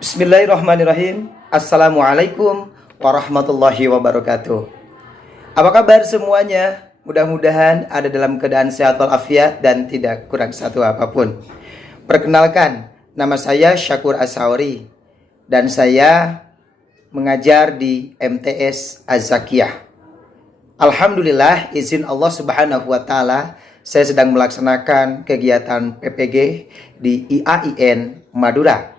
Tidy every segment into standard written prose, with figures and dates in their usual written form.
Bismillahirrahmanirrahim. Assalamualaikum warahmatullahi wabarakatuh. Apa kabar semuanya? Mudah-mudahan ada dalam keadaan sehat walafiat dan tidak kurang satu apapun. Perkenalkan, nama saya Syakur Asauri dan saya mengajar di MTS Az-Zakiyah. Alhamdulillah, izin Allah Subhanahu wa taala, saya sedang melaksanakan kegiatan PPG di IAIN Madura.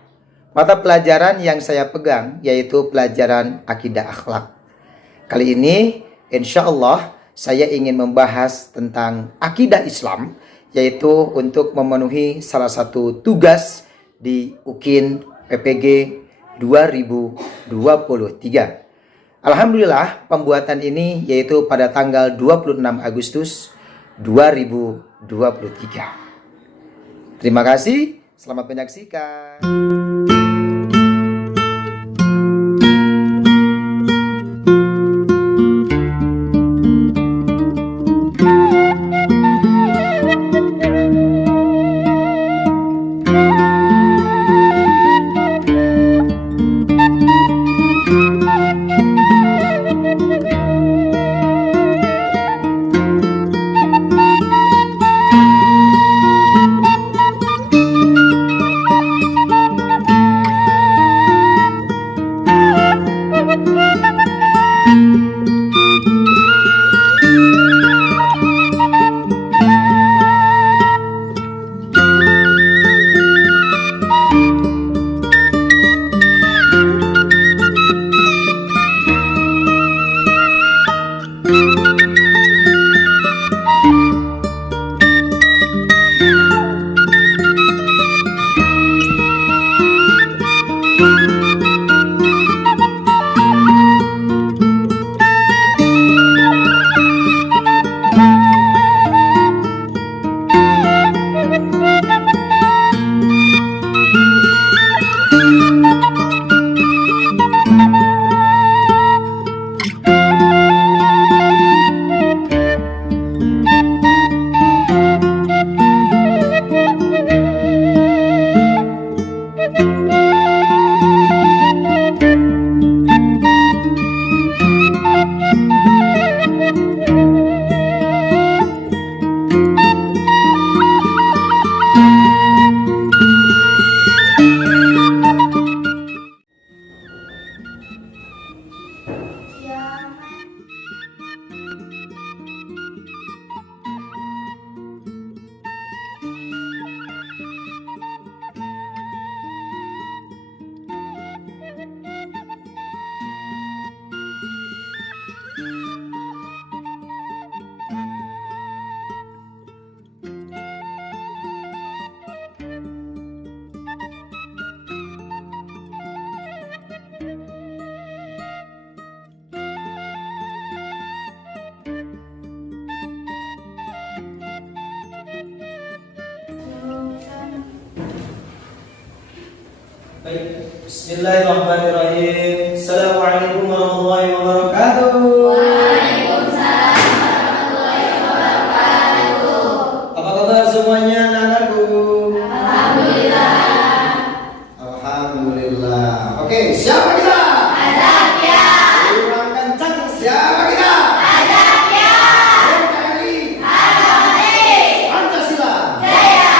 Mata pelajaran yang saya pegang yaitu pelajaran akidah akhlak. Kali ini insya Allah saya ingin membahas tentang akidah Islam, yaitu untuk memenuhi salah satu tugas di UKIN PPG 2023. Alhamdulillah pembuatan ini yaitu pada tanggal 26 Agustus 2023. Terima kasih, selamat menyaksikan. Baik, bismillahirrahmanirrahim. Assalamualaikum warahmatullahi wabarakatuh. Waalaikumsalam warahmatullahi wabarakatuh. Apa kabar semuanya anak-anakku? Alhamdulillah. Alhamdulillah. Oke, siapa kita? Az-Zakiyah. Ulang kencang, siapa kita? Az-Zakiyah. NKRI. Pancasila. Jaya.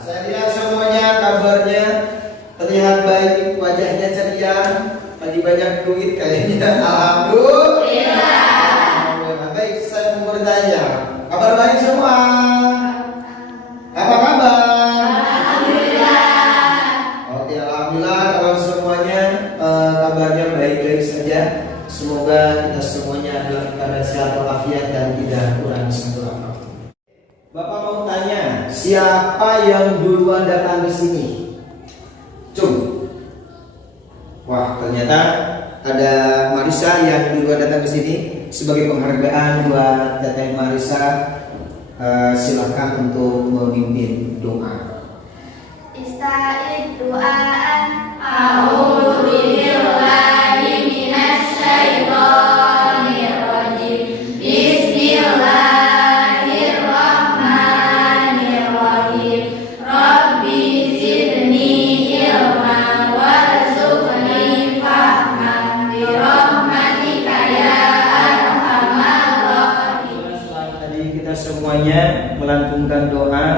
Saya lihat semuanya kabarnya terlihat baik, wajahnya ceria, lagi banyak duit kayaknya. Alhamdulillah. Baik, saya mau bertanya, kabar baik semua? Apa kabar? Alhamdulillah. Oke, alhamdulillah kalau semuanya kabarnya baik-baik saja. Semoga kita semuanya adalah keadaan sehat walafiat dan tidak kurang satu apapun. Bapak mau tanya, siapa yang duluan datang ke sini? Cung. Wah, ternyata ada Marisa yang duluan datang ke sini. Sebagai penghargaan buat Teteh Marisa, silakan untuk memimpin doa. Ista'id du'aan. A'udzu billahi minasy syaithanir rajim. Bismillahirrahmanirrahim. Rabbi zidni ilma semuanya melantunkan doa.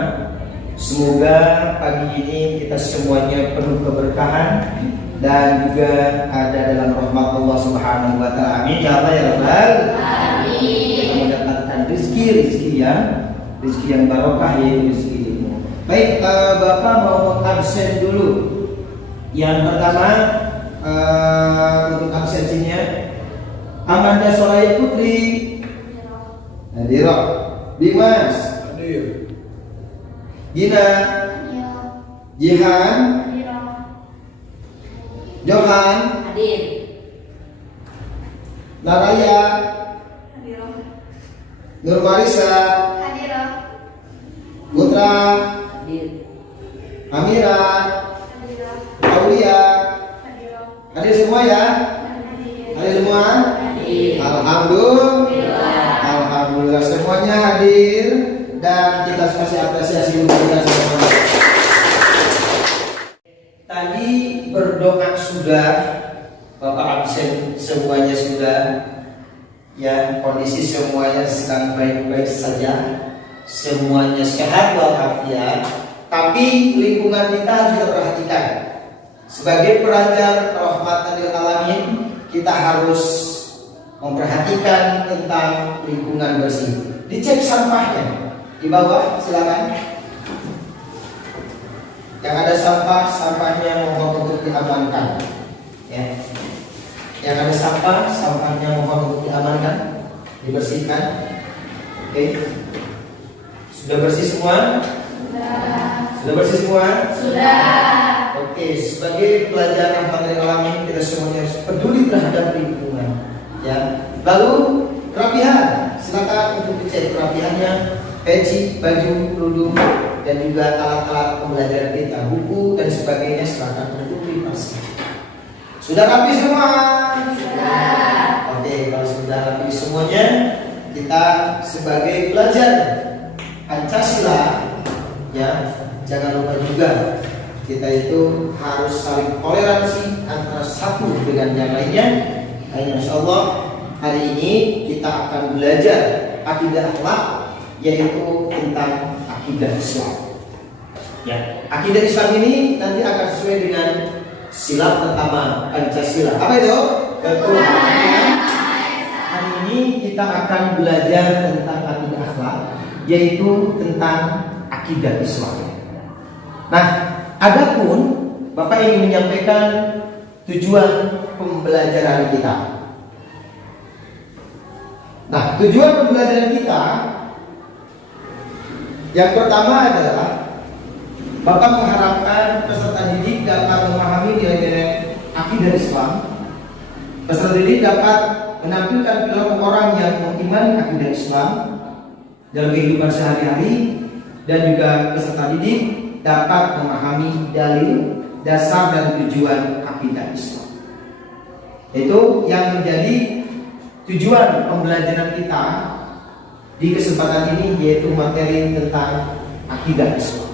Semoga pagi ini kita semuanya penuh keberkahan dan juga ada dalam rahmat Allah Subhanahu wa taala. Amin ya Allah ya Rabbal alamin. Kita mendapatkan rezeki yang barokah, yaitu rezeki ilmu. Baik, Bapak mau mengabsen dulu. Yang pertama untuk absensinya Amanda Soraya Putri hadir. Dimas hadir. Gina Jihan Johan hadir. Naraya Nur Marisa Hadir. Putra Hadir. Amira Hadir. Aulia Hadir. hadir semua ya? Hadir semua? Hadir. Alhamdulillah semuanya hadir dan kita kasih apresiasi untuk kita semuanya. Tadi berdoa sudah, Bapak absen semuanya sudah. Ya, kondisi semuanya sedang baik-baik saja. Semuanya sehat walafiat. Tapi lingkungan kita harus kita perhatikan. Sebagai pelajar rahmatan lil alamin, kita harus memperhatikan tentang lingkungan bersih. Dicek sampahnya di bawah, silakan. Yang ada sampahnya mohon untuk diamankan. Ya. Yang ada sampahnya mohon untuk diamankan, dibersihkan. Oke. Sudah bersih semua? Sudah bersih semua? Sudah. Oke, sebagai pelajar rahmatan lil alamin, kita semuanya harus peduli terhadap lingkungan. Ya. Lalu kerapihan, silakan untuk dicek kerapihannya, peci, baju, kerudung, dan juga alat-alat pembelajaran kita, buku dan sebagainya, silakan untuk dipasang. Sudah rapi semua? Sudah. Oke, kalau sudah rapi semuanya, kita sebagai pelajar Pancasila, ya, jangan lupa juga kita itu harus saling toleransi antara satu dengan yang lainnya. Insya Allah hari ini kita akan belajar akidah akhlak, yaitu tentang akidah Islam. Ya, akidah Islam ini nanti akan sesuai dengan sila pertama Pancasila. Apa itu? Ketuhanan. Hari ini kita akan belajar tentang akidah akhlak, yaitu tentang akidah Islam. Nah, adapun Bapak ingin menyampaikan tujuan pembelajaran kita. Nah, tujuan pembelajaran kita yang pertama adalah Bapak mengharapkan peserta didik dapat memahami nilai-nilai akidah Islam. Peserta didik dapat menampilkan perilaku orang yang mengimani akidah Islam dalam kehidupan sehari-hari, dan juga peserta didik dapat memahami dalil, dasar, dan tujuan akidah Islam. Itu yang menjadi tujuan pembelajaran kita di kesempatan ini, yaitu materi tentang akidah Islam.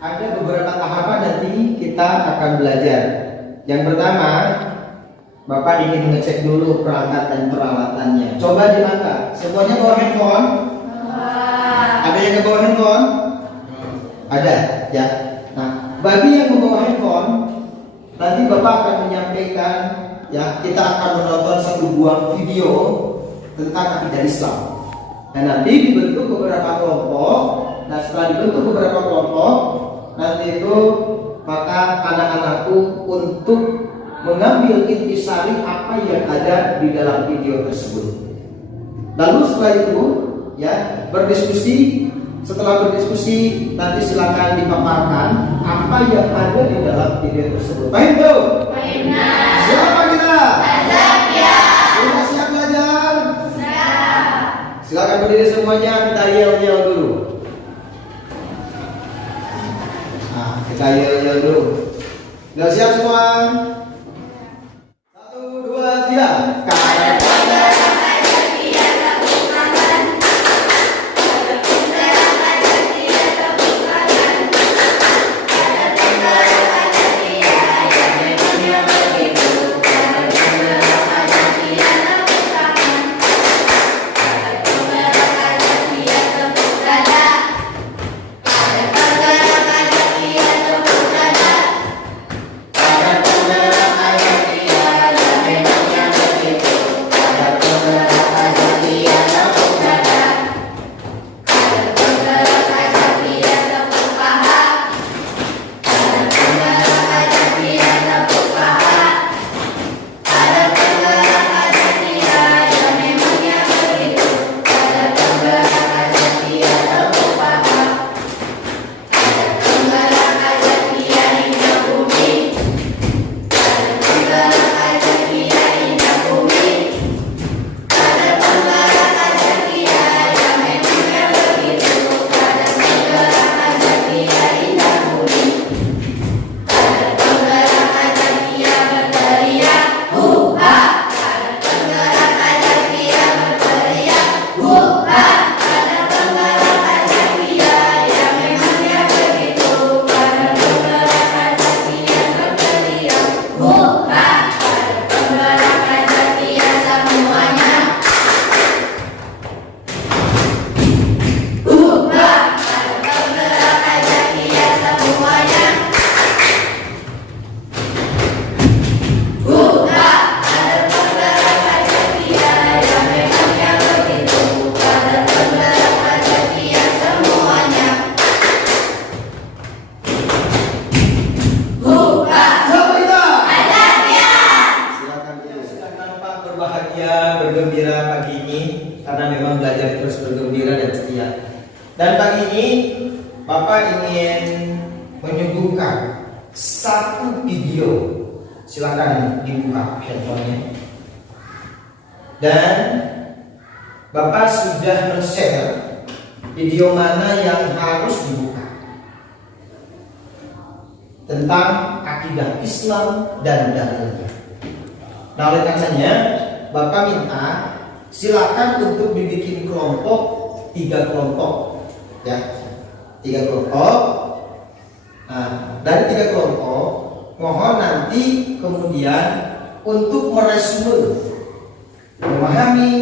Ada beberapa tahapan nanti kita akan belajar. Yang pertama, Bapak ingin mengecek dulu perangkat dan peralatannya. Coba diangkat. Semuanya bawa handphone? Ada yang bawa handphone? Ada, ya. Nah, bagi yang membawa handphone, nanti Bapak akan menyampaikan, ya, kita akan menonton satu buah video tentang akidah Islam. Dan nanti dibentuk beberapa kelompok. Nah, setelah dibentuk beberapa kelompok, nanti itu maka anak-anakku untuk mengambil intisari apa yang ada di dalam video tersebut. Lalu setelah itu, ya, berdiskusi. Setelah berdiskusi, nanti silakan dipaparkan apa yang ada di dalam video tersebut. Baik, Bu? Baik. Siapa kita? Azab ya. Sudah siap belajar? Siap. Silakan berdiri semuanya, kita yel-yel dulu. Nah, kita yel-yel dulu. Sudah siap semua? 1, 2, 3. Karet. Dan pagi ini Bapak ingin menyuguhkan satu video. Silakan dibuka handphonenya. Dan Bapak sudah men-share video mana yang harus dibuka tentang akidah Islam dan dalilnya. Nah, oleh karenanya Bapak minta silakan untuk dibikin kelompok 3 kelompok, ya, 3 kelompok. Nah, dari 3 kelompok mohon nanti kemudian untuk meresume, memahami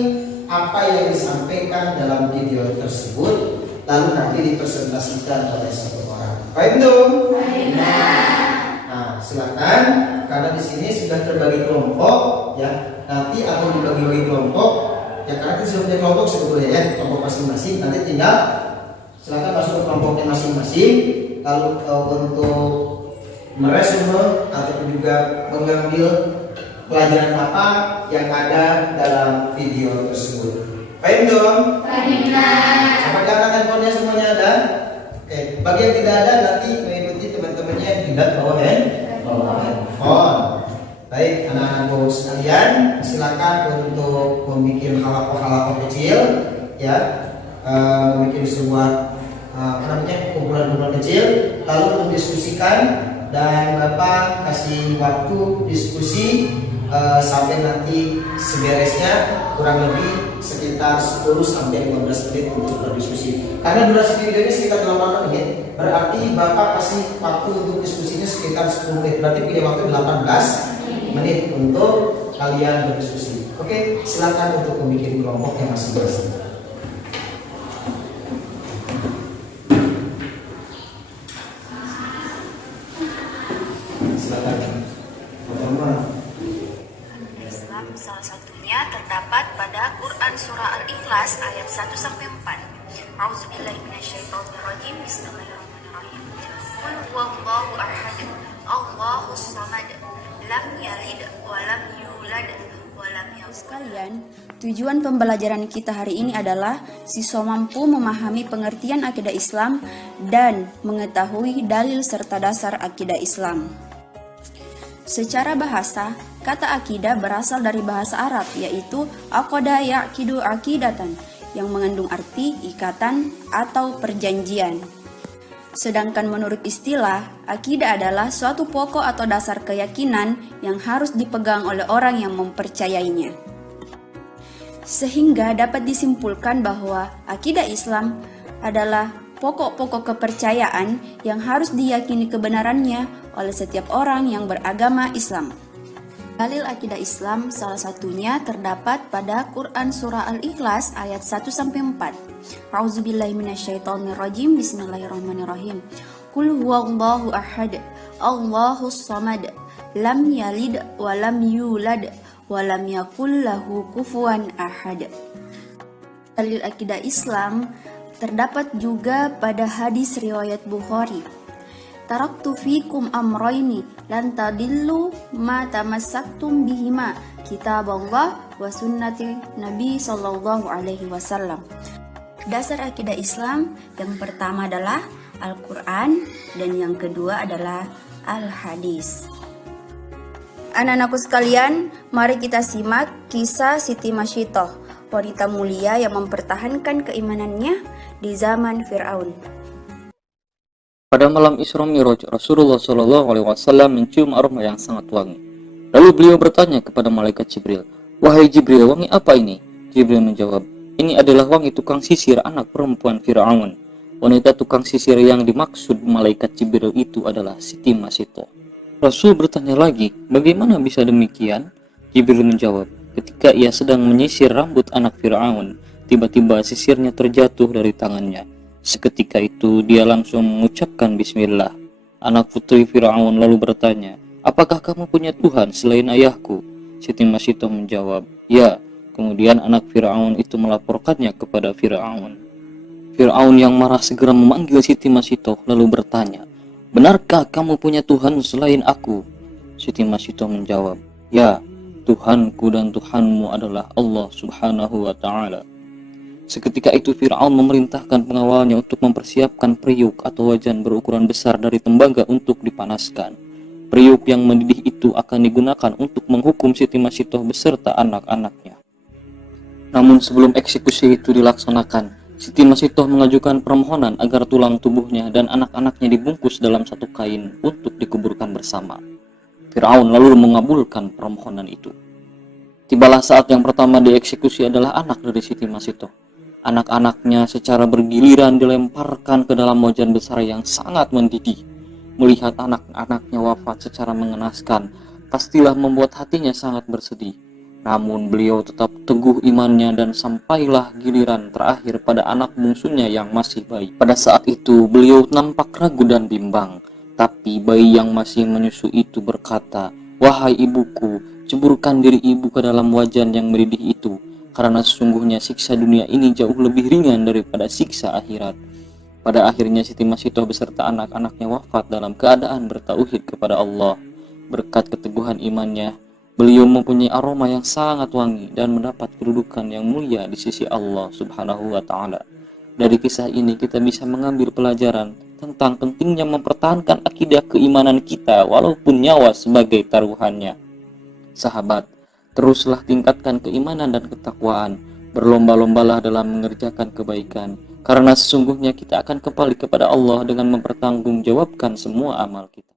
apa yang disampaikan dalam video tersebut, lalu nanti dipresentasikan oleh satu orang. Baik dong? Nah, silakan, karena di sini sudah terbagi kelompok, ya. Nanti akan dibagi-bagi kelompok, ya, karena kita sudah punya kelompok sebetulnya, ya, kelompok masing-masing. Nanti tinggal silakan masuk ke kelompoknya masing-masing, lalu untuk meresume ataupun juga mengambil pelajaran apa yang ada dalam video tersebut. Paham dong? Apakah handphonenya semuanya ada? Oke, bagi yang tidak ada nanti mengikuti teman-temannya yang tidak bawa handphone. Baik, anak-anakku sekalian, silakan untuk membuat halakoh-halakoh kecil, ya, membuat sebuah kumpulan-kumpulan kecil, lalu mendiskusikan, dan Bapak kasih waktu diskusi sampai nanti seberesnya kurang lebih sekitar 10 sampai 15 menit untuk berdiskusi. Karena durasi videonya sekitar 8 menit, berarti Bapak kasih waktu untuk diskusinya sekitar 10 menit. Berarti punya waktu 18 menit untuk kalian berdiskusi. Oke, silakan untuk membuat kelompoknya masing-masing. Islam salah satunya terdapat pada Quran Surah Al-Ikhlas ayat 1-4. A'udzubillahi minasyaitonirrajim. Bismillahirrahmanirrahim. Qul huwallahu ahad, Allahus samad, lam yalid wa lam yulad wa lam yakul. Sekalian, tujuan pembelajaran kita hari ini adalah siswa mampu memahami pengertian akidah Islam dan mengetahui dalil serta dasar akidah Islam. Secara bahasa, kata akidah berasal dari bahasa Arab, yaitu aqada yaqidu aqidatan, yang mengandung arti ikatan atau perjanjian. Sedangkan menurut istilah, akidah adalah suatu pokok atau dasar keyakinan yang harus dipegang oleh orang yang mempercayainya. Sehingga dapat disimpulkan bahwa akidah Islam adalah pokok-pokok kepercayaan yang harus diyakini kebenarannya oleh setiap orang yang beragama Islam. Dalil akidah Islam salah satunya terdapat pada Quran Surah Al-Ikhlas ayat 1-4. A'udzubillahi minasyaitonirrajim. Bismillahirrahmanirrahim. Qul huwallahu ahad, Allahus samad, lam yalid wa lam yulad wa lam yakul lahu kufuwan ahad. Dalil akidah Islam terdapat juga pada hadis riwayat Bukhari. Taraktu fikum amrayni lan tadillu ma tamassaktum bihima, kitaballah wa sunnati Nabi sallallahu alaihi wasallam. Dasar akidah Islam yang pertama adalah Al-Qur'an dan yang kedua adalah Al-Hadis. Anak-anakku sekalian, mari kita simak kisah Siti Masyitoh, wanita mulia yang mempertahankan keimanannya di zaman Fir'aun. Pada malam Isra Mi'raj, Rasulullah Shallallahu Alaihi Wasallam mencium aroma yang sangat wangi. Lalu beliau bertanya kepada malaikat Jibril, "Wahai Jibril, wangi apa ini?" Jibril menjawab, "Ini adalah wangi tukang sisir anak perempuan Fir'aun." Wanita tukang sisir yang dimaksud malaikat Jibril itu adalah Siti Masyitoh. Rasul bertanya lagi, "Bagaimana bisa demikian?" Jibril menjawab, "Ketika ia sedang menyisir rambut anak Fir'aun, tiba-tiba sisirnya terjatuh dari tangannya. Seketika itu dia langsung mengucapkan bismillah." Anak putri Fir'aun lalu bertanya, "Apakah kamu punya Tuhan selain ayahku?" Siti Masyitoh menjawab, "Ya." Kemudian anak Fir'aun itu melaporkannya kepada Fir'aun. Fir'aun yang marah segera memanggil Siti Masyitoh lalu bertanya, "Benarkah kamu punya Tuhan selain aku?" Siti Masyitoh menjawab, "Ya, Tuhanku dan Tuhanmu adalah Allah Subhanahu wa Ta'ala." Seketika itu Fir'aun memerintahkan pengawalnya untuk mempersiapkan periuk atau wajan berukuran besar dari tembaga untuk dipanaskan. Periuk yang mendidih itu akan digunakan untuk menghukum Siti Masitoh beserta anak-anaknya. Namun sebelum eksekusi itu dilaksanakan, Siti Masitoh mengajukan permohonan agar tulang tubuhnya dan anak-anaknya dibungkus dalam satu kain untuk dikuburkan bersama. Fir'aun lalu mengabulkan permohonan itu. Tibalah saat yang pertama dieksekusi adalah anak dari Siti Masitoh. Anak-anaknya secara bergiliran dilemparkan ke dalam wajan besar yang sangat mendidih. Melihat anak-anaknya wafat secara mengenaskan, pastilah membuat hatinya sangat bersedih. Namun beliau tetap teguh imannya dan sampailah giliran terakhir pada anak bungsunya yang masih bayi. Pada saat itu beliau nampak ragu dan bimbang, tapi bayi yang masih menyusu itu berkata, "Wahai ibuku, ceburkan diri ibu ke dalam wajan yang mendidih itu, karena sesungguhnya siksa dunia ini jauh lebih ringan daripada siksa akhirat." Pada akhirnya Siti Masitoh beserta anak-anaknya wafat dalam keadaan bertauhid kepada Allah. Berkat keteguhan imannya, beliau mempunyai aroma yang sangat wangi dan mendapat kedudukan yang mulia di sisi Allah Subhanahu wa Ta'ala. Dari kisah ini kita bisa mengambil pelajaran tentang pentingnya mempertahankan akidah keimanan kita walaupun nyawa sebagai taruhannya. Sahabat, teruslah tingkatkan keimanan dan ketakwaan, berlomba-lombalah dalam mengerjakan kebaikan, karena sesungguhnya kita akan kembali kepada Allah dengan mempertanggungjawabkan semua amal kita.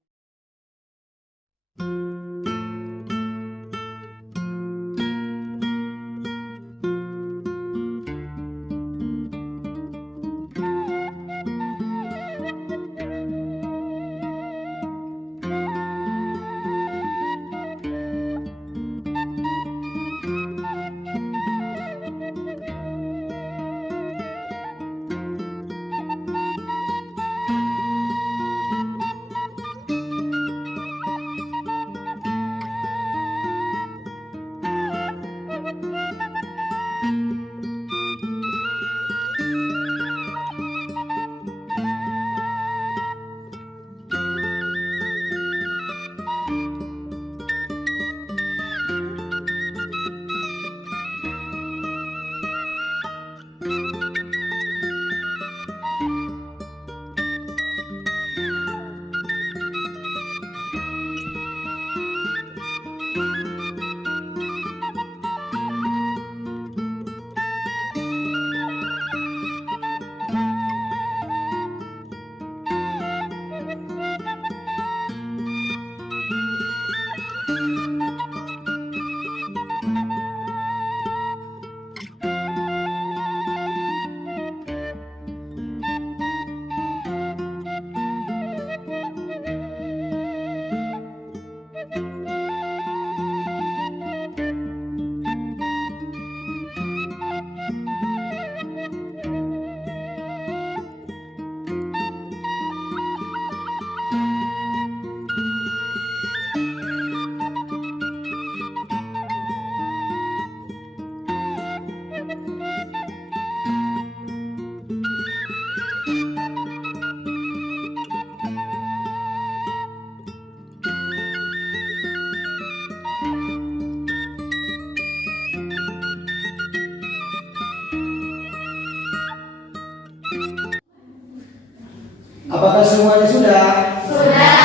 Apakah semuanya sudah? Sudah.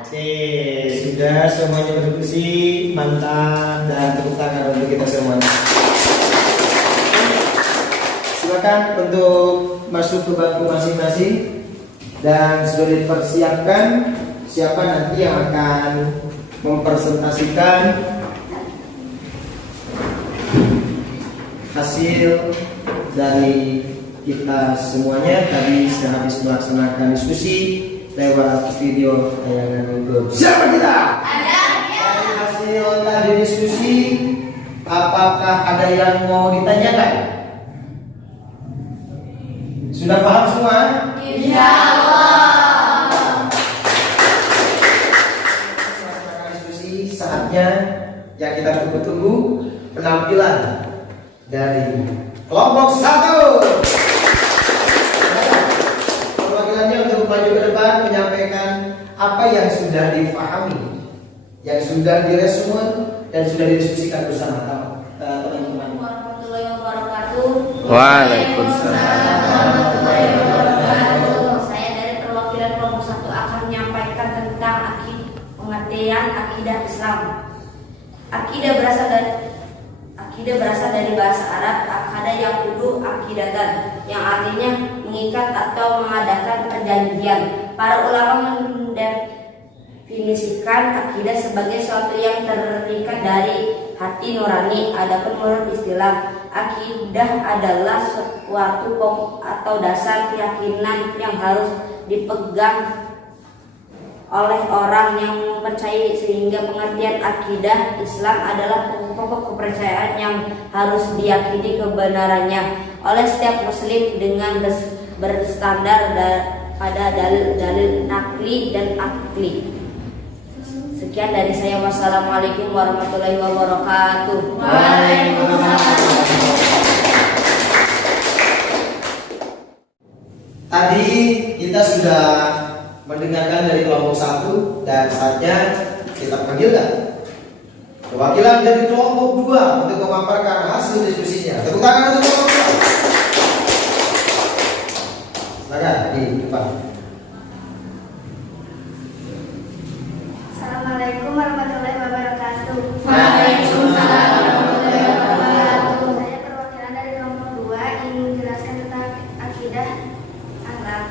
Oke, sudah semuanya berdiskusi, mantap, dan tepuk tangan untuk kita semuanya. Silakan untuk masuk ke bangku masing-masing dan sudah dipersiapkan siapa nanti yang akan mempresentasikan hasil dari kita semuanya tadi setelah habis melaksanakan diskusi lewat video tayangan YouTube. Siapa kita? Dari hasil tadi diskusi, apakah ada yang mau ditanyakan? Sudah paham semua? Insya Allah. Melaksanakan diskusi saatnya yang kita tunggu-tunggu, penampilan dari kelompok 1. Maju ke depan menyampaikan apa yang sudah difahami, yang sudah diresume dan sudah didiskusikan bersama teman-teman. Warahmatullahi wabarakatuh. Waalaikumsalam. Saya dari perwakilan kelompok 1 akan menyampaikan tentang pengertian akidah Islam. Akidah berasal dari bahasa Arab akada yang dulu akidatan, yang artinya mengikat atau mengadakan perjanjian. Para ulama mendefinisikan akidah sebagai sesuatu yang terikat dari hati nurani. Adapun menurut istilah, akidah adalah suatu pokok atau dasar keyakinan yang harus dipegang oleh orang yang mempercayai, sehingga pengertian akidah Islam adalah pokok kepercayaan yang harus diyakini kebenarannya oleh setiap muslim dengan bersandar pada dalil-dalil nakli dan akli. Sekian dari saya. Wassalamualaikum warahmatullahi wabarakatuh. Tadi kita sudah mendengarkan dari kelompok 1 dan saatnya kita panggilkan perwakilan dari kelompok 2 untuk memaparkan hasil diskusinya. Tepuk tangan untuk kelompok 2. Silakan di depan. Assalamualaikum warahmatullahi wabarakatuh. Waalaikumsalam warahmatullahi wabarakatuh. Saya perwakilan dari kelompok 2 ingin menjelaskan tentang akidah akhlak,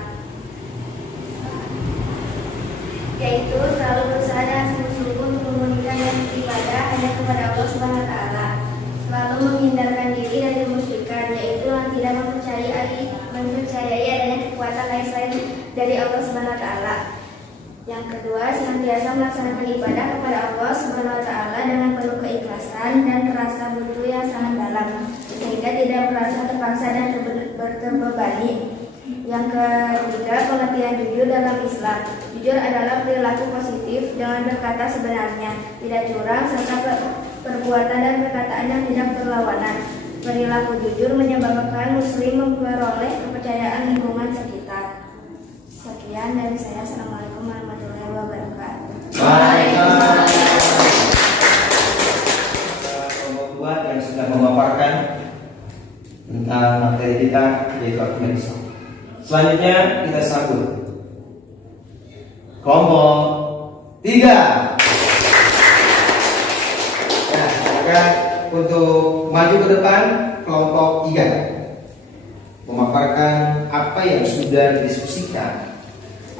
yaitu selalu berusaha dengan sungguh-sungguh untuk memurnikan ibadah hanya kepada Allah Subhanahu wa taala, selalu menghindarkan diri dari kemusyrikan, yaitu yang tidak mempercayai adanya kekuatan lain selain dari Allah Subhanahu wa taala. Yang kedua, senantiasa melaksanakan ibadah kepada Allah Subhanahu wa taala dengan penuh keikhlasan dan rasa butuh yang sangat dalam, sehingga tidak merasa terpaksa dan terbebani. Yang ketiga, pengertian jujur dalam Islam. Jujur adalah perilaku positif dengan berkata sebenarnya, tidak curang, serta perbuatan dan perkataan yang tidak berlawanan. Perilaku jujur menyebabkan muslim memperoleh kepercayaan lingkungan sekitar. Sekian dari saya. Assalamualaikum warahmatullahi wabarakatuh. Waalaikumsalam. Kelompok 2 yang sudah memaparkan tentang materi kita, yaitu akidah Islam. Selanjutnya kita sambut kelompok 3. Nah, silakan untuk maju ke depan kelompok 3 memaparkan apa yang sudah didiskusikan.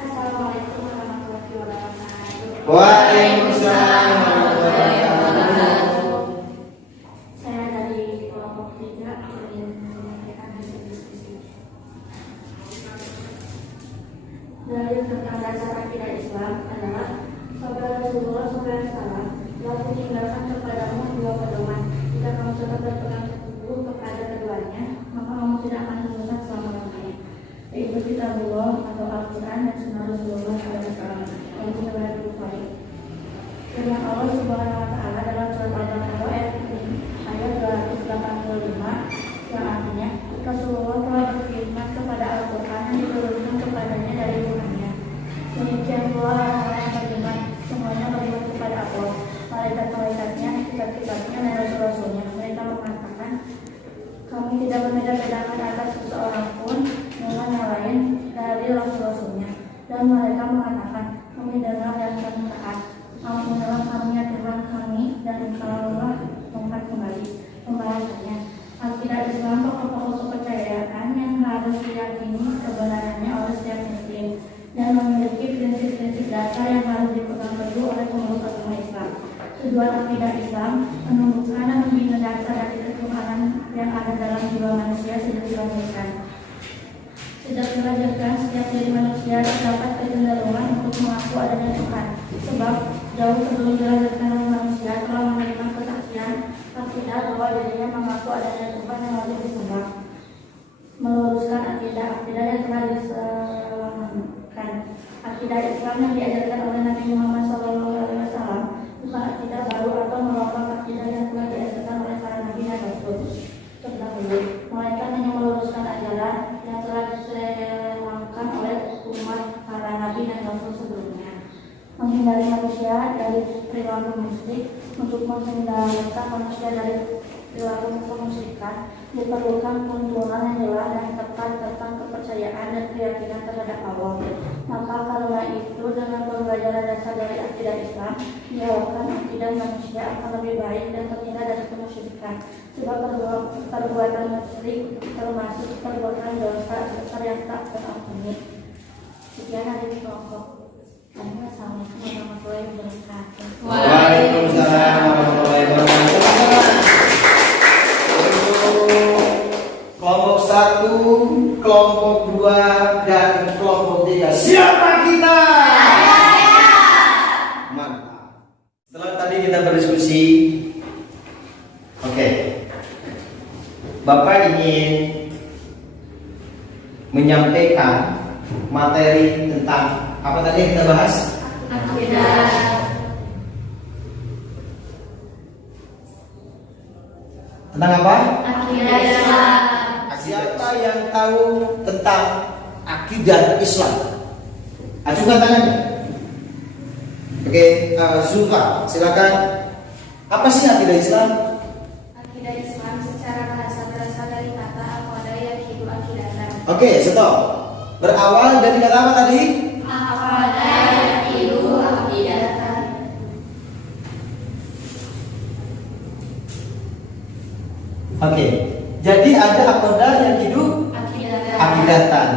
Assalamualaikum warahmatullahi wabarakatuh. Waalaikumsalam warahmatullahi wabarakatuh. Saya dari kelompok 3 ingin menyampaikan hasil diskusi. Dalil tentang dasar akidah Islam adalah sabda Rasulullah SAW, telah kutinggalkan kepadamu 2 pedoman. Jika kamu tetap berpegang teguh kepada keduanya, maka kamu tidak akan menyesat selama-lamanya, yaitu kitabullah atau Al-Quran dan sunnah Rasulullah SAW. Yang riwayat Bukhari. Firman Allah Subhanahu wa taala dalam surat Al-Baqarah ayat 285 yang artinya, Rasulullah telah berfirman kepada Al-Quran yang diturunkan kepadanya dari Tuhannya. Demikian pula orang-orang yang beriman, semuanya beriman kepada Allah, malaikat-malaikatnya, kitab-kitabnya, dan rasul-rasulnya. Mereka mengatakan, kami tidak membeda-bedakan atas seseorang pun dengan yang lain dari rasul-rasulnya. Dan mereka mengatakan, kami dengar dan kami taat. Ampunilah kami ya Tuhan kami, dan insya-Allah tempat kembali. Pembahasannya, akidah Islam pokok-pokok kepercayaan yang harus diyakini kebenarannya oleh setiap muslim dan memiliki prinsip-prinsip dasar yang harus dipegang teguh oleh pemeluk agama Islam. Tujuan akidah Islam menumbuhkan dan membina dasar dari ketuhanan yang ada dalam jiwa manusia sejak dilahirkan. Sejak dilahirkan, setiap diri manusia terdapat kecenderungan untuk mengaku adanya Tuhan. Sebab jauh sebelum dilahirkan manusia telah menerima kesaksian akidah bahwa dirinya mengaku adanya Tuhan yang wajib disembah. Meluruskan akidah yang telah diselamatkan. Akidah Islam yang diajarkan oleh Nabi Muhammad SAW bukan akidah baru atau merombak akidah yang telah diajarkan oleh para nabi dan rasul terdahulu, melainkan hanya meluruskan ajaran yang telah diselewengkan oleh umat para nabi dan rasul sebelumnya. Menghindari manusia dari perilaku musyrik untuk menghindarkan manusia dari perilaku kemusyrikan, diperlukan tuntunan yang jelas dan tepat tentang kepercayaan dan keyakinan terhadap Allah. Maka karena itu dengan pembelajaran dasar dari akidah Islam, diharapkan akidah manusia akan lebih baik dan terhindar dari kemusyrikan. Sebab perbuatan musyrik termasuk perbuatan dosa besar yang tak terampuni. Sekian dari kelompok. Assalamualaikum warahmatullahi wabarakatuh. Waalaikumsalam warahmatullahi wabarakatuh. Kelompok 1, kelompok 2, dan kelompok 3. Siapa kita? Mantap. Setelah tadi kita berdiskusi, oke. Bapak ingin menyampaikan materi tentang apa tadi yang kita bahas? Akidah. Tentang apa? Akidah Islam. Siapa yang tahu tentang akidah Islam? Ajukan tangannya. Oke, Zulfa, silakan. Apa sih akidah Islam? Akidah Islam secara bahasa berasal dari kata aqada yaqidu aqidatan. Oke, stop. Berawal dari kata apa tadi? Aqada yaqidu aqidatan. Oke. Jadi ada akoda yang hidup akidatan.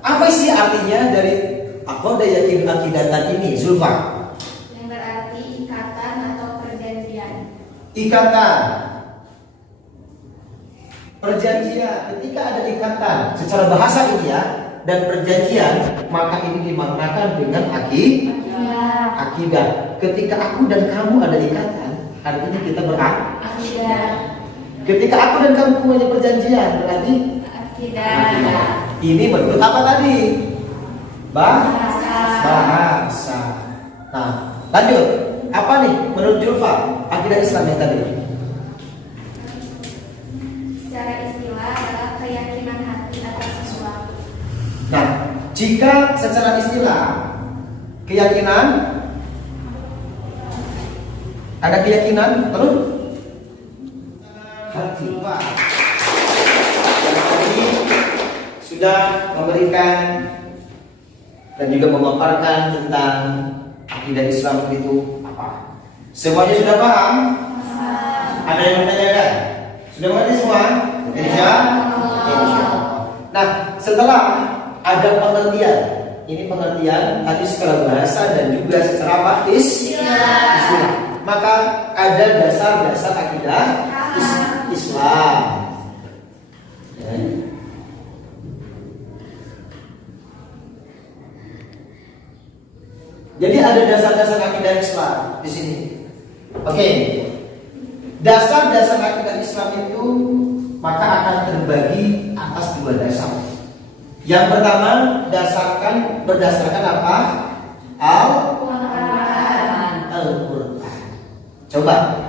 Apa sih artinya dari akoda yang hidup akidatan ini, Zulfa? Yang berarti ikatan atau perjanjian. Ikatan, perjanjian. Ketika ada ikatan secara bahasa ini ya, dan perjanjian, maka ini dimaknakan dengan akidah. Ketika aku dan kamu ada ikatan, artinya kita Akidah. Ketika aku dan kamu punya perjanjian, berarti Akidah. ini bentuk apa tadi? Bahasa. Bahasa. Nah, lanjut. Apa nih menurut Julfa akidah Islam yang tadi? Secara istilah adalah keyakinan hati atas sesuatu. Nah, jika secara istilah keyakinan, ada keyakinan terus hati. Pak yang tadi sudah memberikan dan juga memaparkan tentang akidah Islam itu apa. Semuanya sudah paham? Ada yang menanyakan? Sudah mengerti semua? Insya Allah. Nah, setelah ada pengertian, ini pengertian tadi secara bahasa dan juga secara apa? Istilah. Maka ada dasar-dasar akidah Islam. Ya. Jadi ada dasar-dasar akidah Islam di sini. Oke. Dasar-dasar akidah Islam itu maka akan terbagi atas dua dasar. Yang pertama berdasarkan apa? Al-Quran. Coba,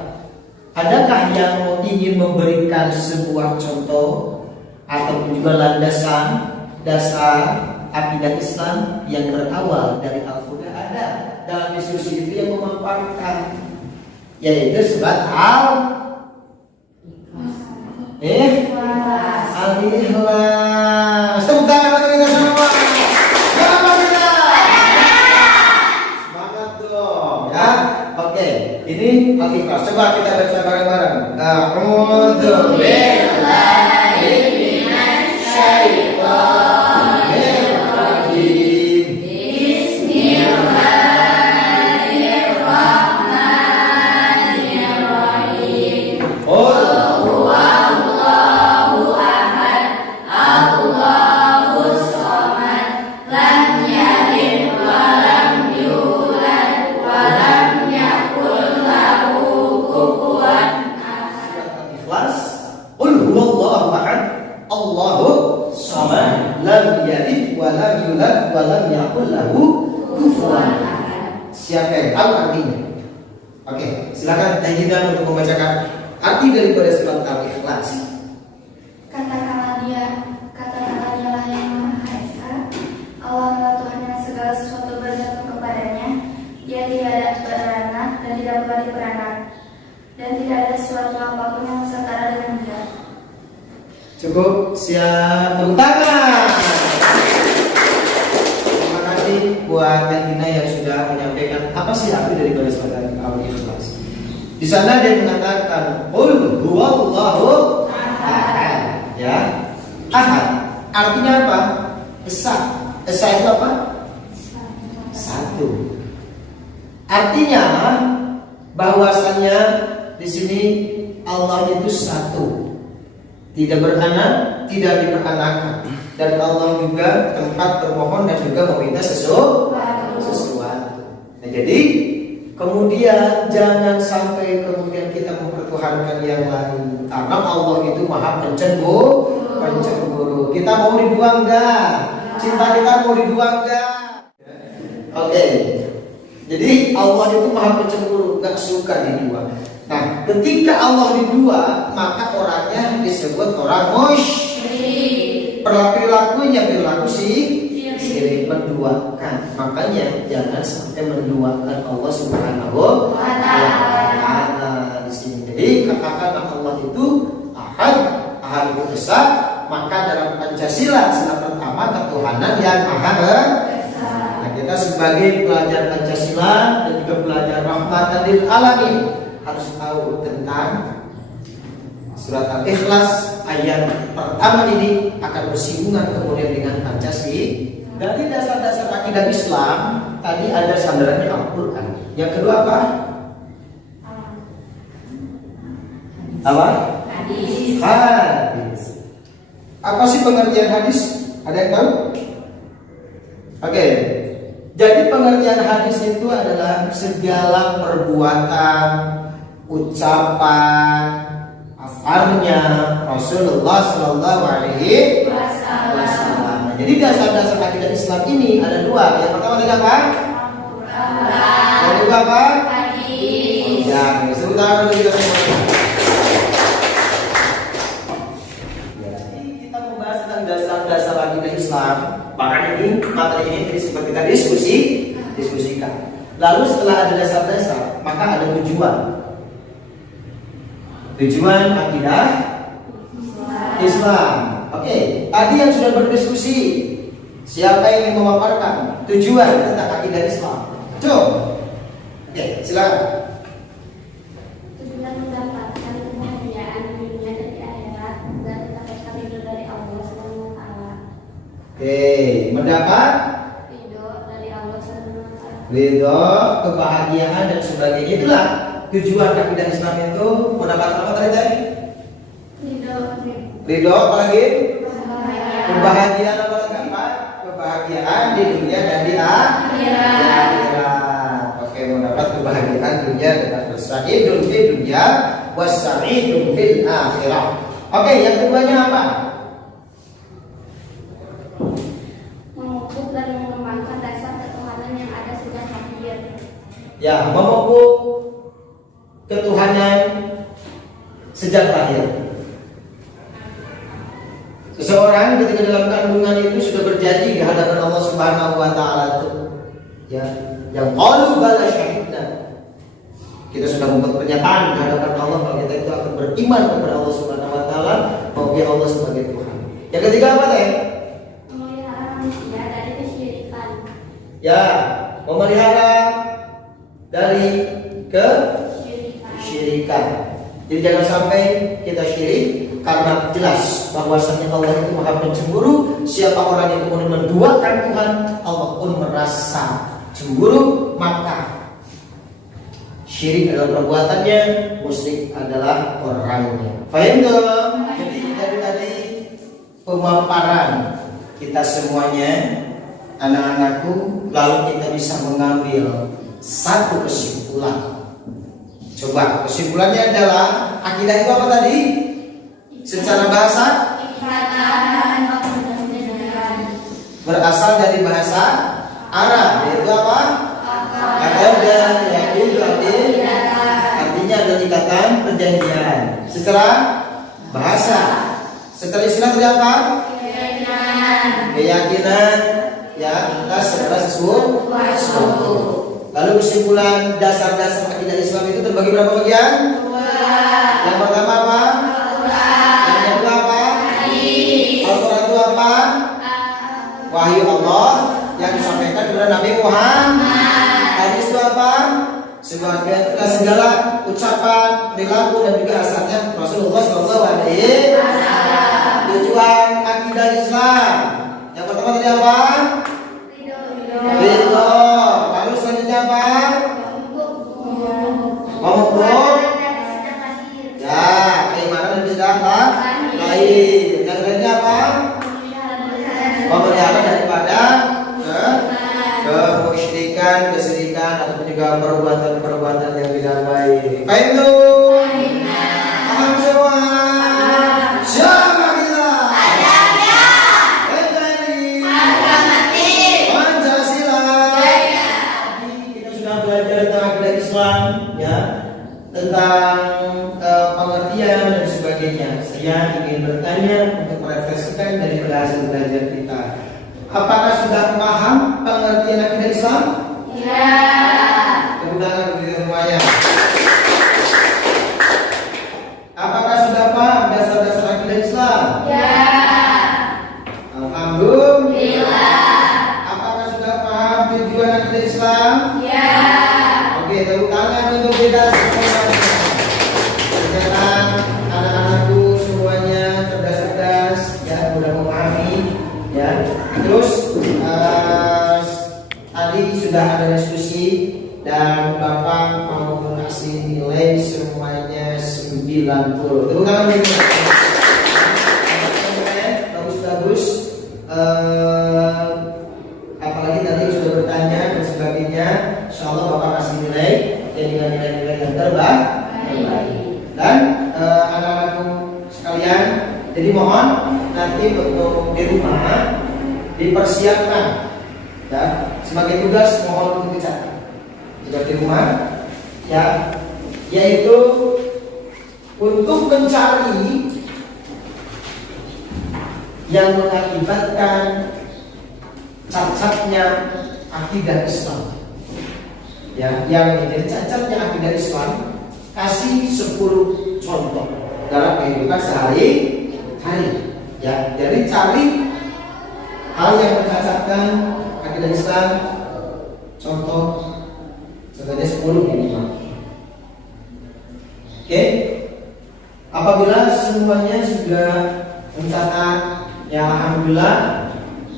adakah yang ingin memberikan sebuah contoh ataupun juga landasan dasar akidah Islam yang berawal dari Al-Quran? Ada dalam diskusi itu yang memaparkan, yaitu surat Al-Ikhlas. Tepuk tangan untuk kita semua. Kenapa kita? Semangat dong, ya. Oke, ini Al-Ikhlas. Coba kita baca bareng-bareng. A'udzu billahi minasy syaithanir rajim. Bismillahirrahmanirrahim. Siapa yang tahu artinya? Oke, silakan Teh Gita untuk membacakan arti daripada surat Al-Ikhlas. Katakanlah dialah yang Maha Esa. Allah adalah Tuhan yang segala sesuatu bergantung kepadanya. Dia tidak ada beranak dan tidak pula diperanak, dan tidak ada sesuatu apapun yang setara dengan Cukup, siap, tepuk tangan. Terima kasih buat Tina yang sudah menyampaikan apa sih arti dari surat Al-Ikhlas. Di sana dia mengatakan qul huwallahu ahad, ya. Ahad artinya apa? Esa. Esa itu apa? Satu. Artinya bahwasannya di sini Allah itu satu. Tidak beranak, tidak diperanakan, dan Allah juga tempat bermohon dan juga meminta sesuatu. Nah, jadi kemudian jangan sampai kemudian kita mempertuhankan yang lain, karena Allah itu maha pencemburu. Kita mau dibuang enggak? Cinta kita mau dibuang enggak? Oke. Jadi Allah itu maha pencemburu, nggak suka dibuang. Nah, ketika Allah didua, maka orangnya disebut orang musyrik. Perilaku syirik, menduakan. Makanya jangan sampai menduakan Allah Subhanahu wa Ta'ala di sini. Jadi katakanlah Allah itu ahad, ahad itu esa. Maka dalam Pancasila sila pertama ketuhanan yang maha esa. Nah, kita sebagai pelajar Pancasila dan juga pelajar rahmatan lil alamin harus tahu tentang surat Al-Ikhlas ayat pertama ini akan bersinggungan kemudian dengan Pancasila. Dari dasar-dasar akidah Islam tadi ada sandarannya Al-Quran. Yang kedua apa? Apa? Hadis. Apa sih pengertian hadis? Ada yang tahu? Oke. Jadi pengertian hadis itu adalah segala perbuatan, ucapan, afarnya Rasulullah Shallallahu Alaihi Wasallam. Jadi dasar-dasar akidah Islam ini ada dua. Yang pertama adalah apa? Yang kedua apa? Hadis. Ya, sebentar dulu kita Jadi kita membahas tentang dasar-dasar akidah Islam. Makanya ini materi ini seperti kita diskusikan. Lalu setelah ada dasar-dasar, maka ada tujuan akidah Islam. Oke, tadi yang sudah berdiskusi, siapa yang ingin memaparkan tujuan tentang akidah Islam? Coba. Oke, silakan. Tujuan mendapatkan kebahagiaan dunia dan di akhirat dan mendapatkan ridho dari Allah Subhanahu wa Ta'ala. Oke, mendapat Ridho dari Allah Subhanahu wa Ta'ala. ridho, kebahagiaan dan sebagainya. Itulah tujuan akidah Islam itu. Mendapat apa tadi? Ridho, apalagi? Kebahagiaan, apalagi? Kebahagiaan di dunia dan di akhirat. Oke, mendapat kebahagiaan dunia dan sa'idun fil dunya wasa'idun fil akhirah. Oke, yang keduanya apa? Memupuk dan mengembangkan dasar ketuhanan yang ada sejak lahir. Ya, memupuk ketuhanan sejak lahir. Seseorang ketika dalam kandungan itu sudah berjanji di hadapan Allah Subhanahu wa Ta'ala itu, ya, yang qalu bala syahidna. Kita sudah membuat pernyataan di hadapan Allah bahwa kita itu akan beriman kepada Allah Subhanahu wa Ta'ala, mengakui Allah sebagai Tuhan. Yang ketiga apa teh? Memelihara manusia dari kesyirikan. Ya, memelihara dari kesyirikan. Jadi jangan sampai kita syirik, karena jelas bahwasanya Allah itu maha pencemburu. Siapa orang yang kemudian menduakan Tuhan, Allah pun merasa cemburu. Maka syirik adalah perbuatannya, musyrik adalah orangnya. Paham dong? Jadi dari tadi pemaparan kita semuanya, anak-anakku, lalu kita bisa mengambil satu kesimpulan. Coba, kesimpulannya adalah akidah itu apa tadi? Secara bahasa berasal dari bahasa Arab, yaitu apa? Akada, yaitu artinya adalah ikatan perjanjian. Secara bahasa, secara istilah itu apa? Keyakinan, ya, atas segala sesuatu. Lalu kesimpulan dasar-dasar akidah Islam itu terbagi berapa bagian? Yang pertama apa? Yang kedua apa? ucapan, perilaku dan juga asalnya Rasulullah SAW. Tujuan akidah Islam yang pertama tadi apa? Ridho. Lalu selanjutnya apa? Memupuk. Ya, keimanan dan sedekah lahir. Yang lainnya apa? Memelihara daripada kemusyrikan, kesedihan ataupun juga perbuatan-perbuatan yang tidak baik. Baik itu. Paham semua? Siapa kita? NKRI. Pancasila. Kita sudah belajar tentang akidah Islam, ya, tentang pengertian dan sebagainya. Saya ingin bertanya untuk merefleksikan dari hasil belajar kita. Apakah sudah paham pengertian akidah Islam? Ya. Tepuk tangan bagi semuanya. Apakah sudah paham dasar-dasar akidah Islam? Ya. Alhamdulillah. Apakah sudah paham tujuan akidah Islam? Ya. Oke, tepuk tangan untuk kita semuanya. Ternyata anak-anakku semuanya cerdas-cerdas, ya, mudah memahami, ya. Terus tadi sudah ada diskusi dan Bapak mau mengasih nilai semuanya 90. Tepuk tangan dulu. Bagus-bagus. Apalagi tadi sudah bertanya dan sebagainya. Insyaallah Bapak kasih nilai dengan nilai-nilai yang terbaik. Dan anak-anakku sekalian, jadi mohon nanti untuk di rumah dipersiapkan, ya, sebagai tugas mohon untuk dicatat juga di rumah, ya, yaitu untuk mencari yang mengakibatkan cacatnya akidah Islam, ya, yang menjadi cacatnya akidah Islam. Kasih 10 contoh dalam kehidupan sehari-hari, ya. Jadi cari hal yang mencacatkan akidah Islam, contohnya 10 minimal. Oke. Apabila semuanya sudah mencatat, ya alhamdulillah,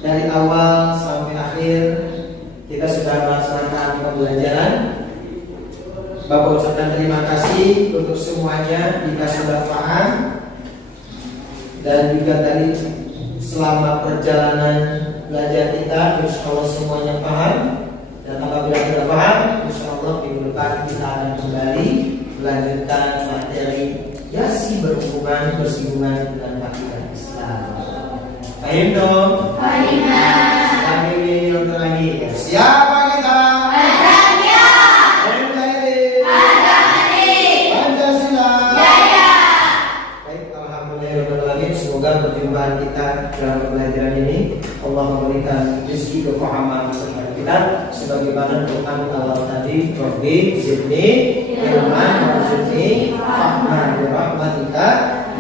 dari awal sampai akhir kita sudah melaksanakan pembelajaran. Bapak ucapkan terima kasih untuk semuanya jika sudah paham, dan juga tadi selama perjalanan belajar kita, insya Allah semuanya paham. Dan apabila tidak paham, insya Allah minggu depan kita akan kembali melanjutkan materi yasi bersinggungan dengan akidah Islam. Paham dong? Paham. Lagi untuk lagi. Siapa kita? Semoga perjumpaan kita dalam pembelajaran ini Allah memberikan rezeki kefahaman kepada kita, sebagaimana Quran awal tadi, Rabbi zidni ilman warzuqni fahman bi rahmatika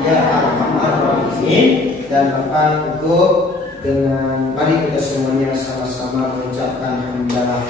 ya arhamar rahimin. Dan Bapak untuk dengan mari kita semuanya sama-sama mengucapkan hamdalah.